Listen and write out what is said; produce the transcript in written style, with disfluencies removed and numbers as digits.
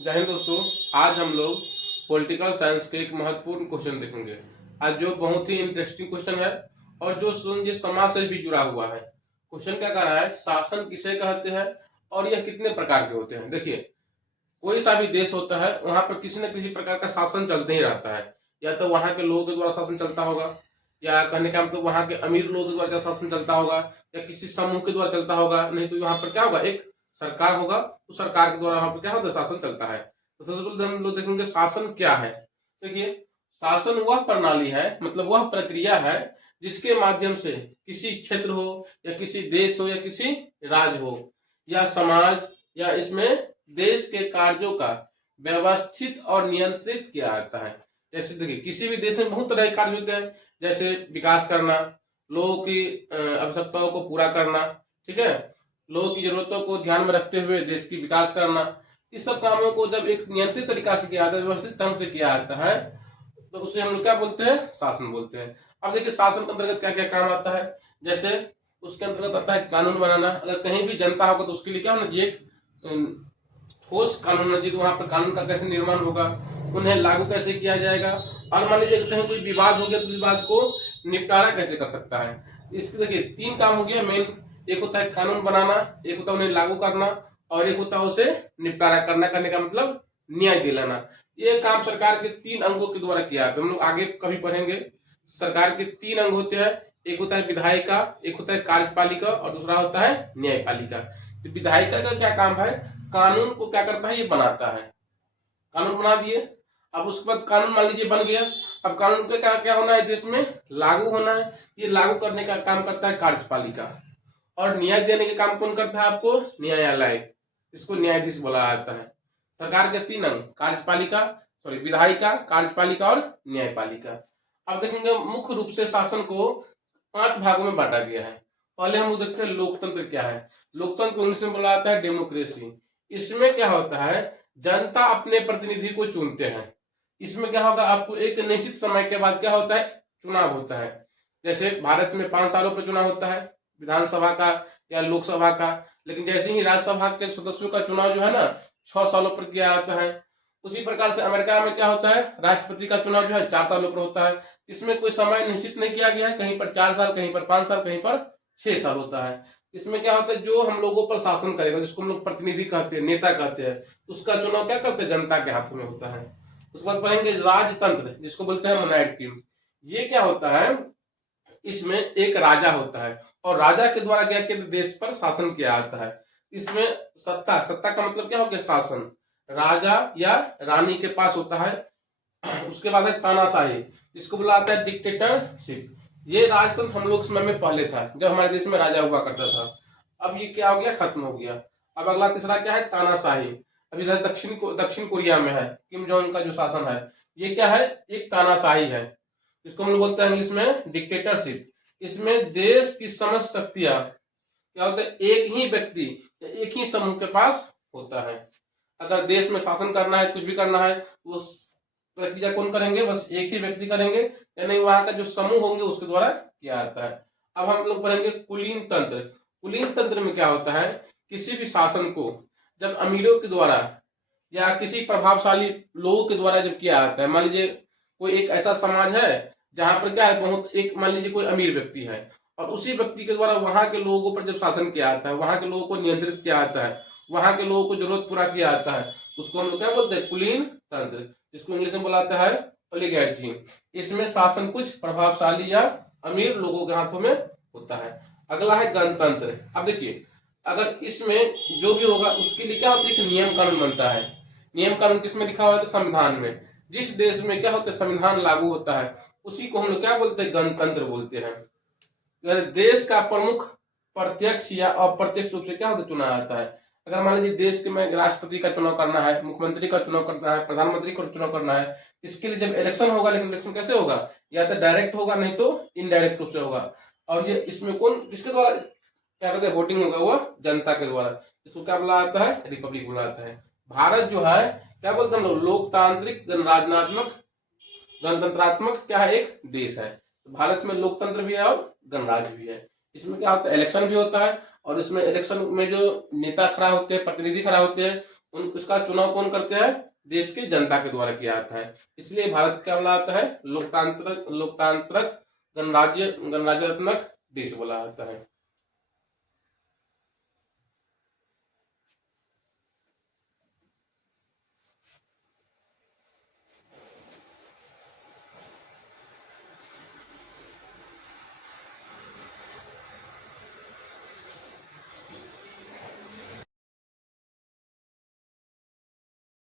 जय हिंद दोस्तों। आज हम लोग पॉलिटिकल साइंस के एक महत्वपूर्ण क्वेश्चन देखेंगे। आज जो बहुत ही इंटरेस्टिंग क्वेश्चन है और जो ये समाज से भी जुड़ा हुआ है। क्वेश्चन क्या कह रहा है, शासन किसे कहते हैं और यह कितने प्रकार के होते हैं। देखिए, कोई सा भी देश होता है वहां पर किसी न किसी प्रकार का शासन चलते ही रहता है। या तो वहां के लोगों के द्वारा शासन चलता होगा, या कहने का मतलब वहां के अमीर लोगों के द्वारा शासन चलता होगा, या किसी समूह के द्वारा चलता होगा। नहीं तो वहां पर क्या होगा, एक सरकार होगा, तो सरकार के द्वारा वहां पर क्या होता है, शासन चलता है। तो सबसे पहले हम लोग देखेंगे शासन क्या है। देखिए, शासन वह प्रणाली है, मतलब वह प्रक्रिया है जिसके माध्यम से किसी क्षेत्र हो या किसी देश हो या किसी राज्य हो या समाज या इसमें देश के कार्यों का व्यवस्थित और नियंत्रित किया जाता है। जैसे देखिए, किसी भी देश में बहुत तरह के कार्य होते हैं, जैसे विकास करना, लोगों की आवश्यकताओं को पूरा करना, ठीक है, लोगों की जरूरतों को ध्यान में रखते हुए देश की विकास करना। इस सब कामों को जब एक नियंत्रित तरीका से किया जाता है, व्यवस्थित ढंग से किया जाता है, तो उसे हम लोग क्या बोलते हैं, शासन बोलते हैं। अब देखिए, शासन के अंतर्गत क्या क्या काम आता है। जैसे उसके अंतर्गत आता है कानून बनाना। अगर कहीं भी जनता होगा तो उसके लिए क्या होना चाहिए, एक ठोस कानून होना चाहिए। तो वहां पर कानून का कैसे निर्माण होगा, उन्हें लागू कैसे किया जाएगा, और मान लीजिए कहीं कोई विवाद हो गया तो विवाद को निपटारा कैसे कर सकता है। इसके देखिए तीन काम हो गया मेन। एक होता है कानून बनाना, एक होता है उन्हें लागू करना, और एक होता है उसे निपटारा करना। करने का मतलब न्याय दिलाना। ये काम सरकार के तीन अंगों के द्वारा किया जाता है। हम लोग आगे कभी पढ़ेंगे। सरकार के तीन अंग होते हैं। एक होता है विधायिका, एक होता है कार्यपालिका, और दूसरा होता है न्यायपालिका। तो विधायिका का क्या काम है, कानून को क्या करता है, ये बनाता है। कानून बना दिए, अब उसके बाद कानून मान लीजिए बन गया। अब कानून का क्या क्या होना है, देश में लागू होना है। ये लागू करने का काम करता है कार्यपालिका। और न्याय देने का काम कौन करता है, आपको न्यायालय, इसको न्यायाधीश बोला जाता है। सरकार के तीन अंग, कार्यपालिका, सॉरी विधायिका, कार्यपालिका और न्यायपालिका। अब देखेंगे मुख्य रूप से शासन को 5 भागों में बांटा गया है। पहले हम लोग देखते हैं लोकतंत्र क्या है। लोकतंत्र को इंग्लिश में बोला जाता है डेमोक्रेसी। इसमें क्या होता है, जनता अपने प्रतिनिधि को चुनते हैं। इसमें क्या होगा, आपको एक निश्चित समय के बाद क्या होता है, चुनाव होता है। जैसे भारत में 5 सालों पर चुनाव होता है, विधानसभा का या लोकसभा का। लेकिन जैसे ही राज्यसभा के सदस्यों का चुनाव जो है ना, 6 सालों पर किया जाता है। उसी प्रकार से अमेरिका में क्या होता है, राष्ट्रपति का चुनाव जो है 4 सालों पर होता है। इसमें कोई समय निश्चित नहीं किया गया है, कहीं पर 4 साल, कहीं पर 5 साल, कहीं पर 6 साल होता है। इसमें क्या होता है, जो हम लोगों पर शासन करेगा, जिसको हम लोग प्रतिनिधि कहते हैं, नेता कहते हैं, उसका चुनाव क्या करते हैं, जनता के हाथ में होता है। उसके बाद पढ़ेंगे राजतंत्र, जिसको बोलते हैं मोनैर्की। ये क्या होता है, इसमें एक राजा होता है और राजा के द्वारा क्या किया, देश पर शासन किया जाता है। इसमें सत्ता, सत्ता का मतलब क्या हो गया, शासन, राजा या रानी के पास होता है। उसके बाद है तानाशाही, जिसको बोला जाता है डिक्टेटरशिप। ये राजतंत्र हम लोग समय में पहले था, जब हमारे देश में राजा हुआ करता था। अब ये क्या हो गया, खत्म हो गया। अब अगला तीसरा क्या है, तानाशाही। अभी इधर दक्षिण कोरिया में है, किम जोंग का जो शासन है, ये क्या है, एक तानाशाही है। इसको हम लोग बोलते हैं इंग्लिश में डिक्टेटरशिप। इसमें देश की समस्त शक्तियां क्या होता है, एक ही व्यक्ति या एक ही समूह के पास होता है। अगर देश में शासन करना है, कुछ भी करना है, वो प्रक्रिया कौन करेंगे, बस एक ही व्यक्ति करेंगे, यानी वहां का जो समूह होंगे उसके द्वारा किया जाता है। अब हम लोग पढ़ेंगे कुलीन तंत्र। कुलीन तंत्र में क्या होता है, किसी भी शासन को जब अमीरों के द्वारा या किसी प्रभावशाली लोगों के द्वारा जब किया जाता है, मान लीजिए कोई एक ऐसा समाज है जहां पर क्या है, बहुत एक मान लीजिए कोई अमीर व्यक्ति है, और उसी व्यक्ति के द्वारा वहां के लोगों पर जब शासन किया जाता है, वहां के लोगों को नियंत्रित किया जाता है, वहां के लोगों को जरूरत पूरा किया जाता है, उसको हम लोग क्या बोलते हैं, कुलीन तंत्र, जिसको इंग्लिश में बुलाता है ओलिगार्ची। इसमें शासन कुछ प्रभावशाली या अमीर लोगों के हाथों में होता है। अगला है गणतंत्र। अब देखिए, अगर इसमें जो भी होगा उसके लिए क्या होता है, एक नियम कानून बनता है। नियम कानून किसमें लिखा हुआ है, संविधान में। जिस देश में क्या होता है, संविधान लागू होता है, उसी को हम लोग क्या बोलते हैं, गणतंत्र बोलते हैं। अगर देश का प्रमुख प्रत्यक्ष या अप्रत्यक्ष रूप से क्या होता है, चुना जाता है। अगर मान लीजिए देश के में राष्ट्रपति का चुनाव करना है, मुख्यमंत्री का चुनाव करना है, प्रधानमंत्री का चुनाव करना है, इसके लिए जब इलेक्शन होगा, लेकिन इलेक्शन कैसे होगा, या तो डायरेक्ट होगा, नहीं तो इनडायरेक्ट रूप से होगा। और ये इसमें कौन किसके द्वारा क्या कहते हैं, वोटिंग होगा, वो जनता के द्वारा। इसको क्या बोला जाता है, रिपब्लिक बोला जाता है। भारत जो है क्या बोलते हैं हम लोग, लोकतांत्रिक गणराज्यात्मक गणतंत्रात्मक क्या है, एक देश है। तो भारत में लोकतंत्र भी है और गणराज्य भी है। इसमें क्या होता है, इलेक्शन भी होता है, और इसमें इलेक्शन में जो नेता खड़ा होते हैं, प्रतिनिधि खड़ा होते हैं, उसका चुनाव कौन करते हैं? देश की जनता के द्वारा किया जाता है। इसलिए भारत क्या बोला जाता है? लोकतांत्रिक गणराज्यात्मक देश बोला जाता है।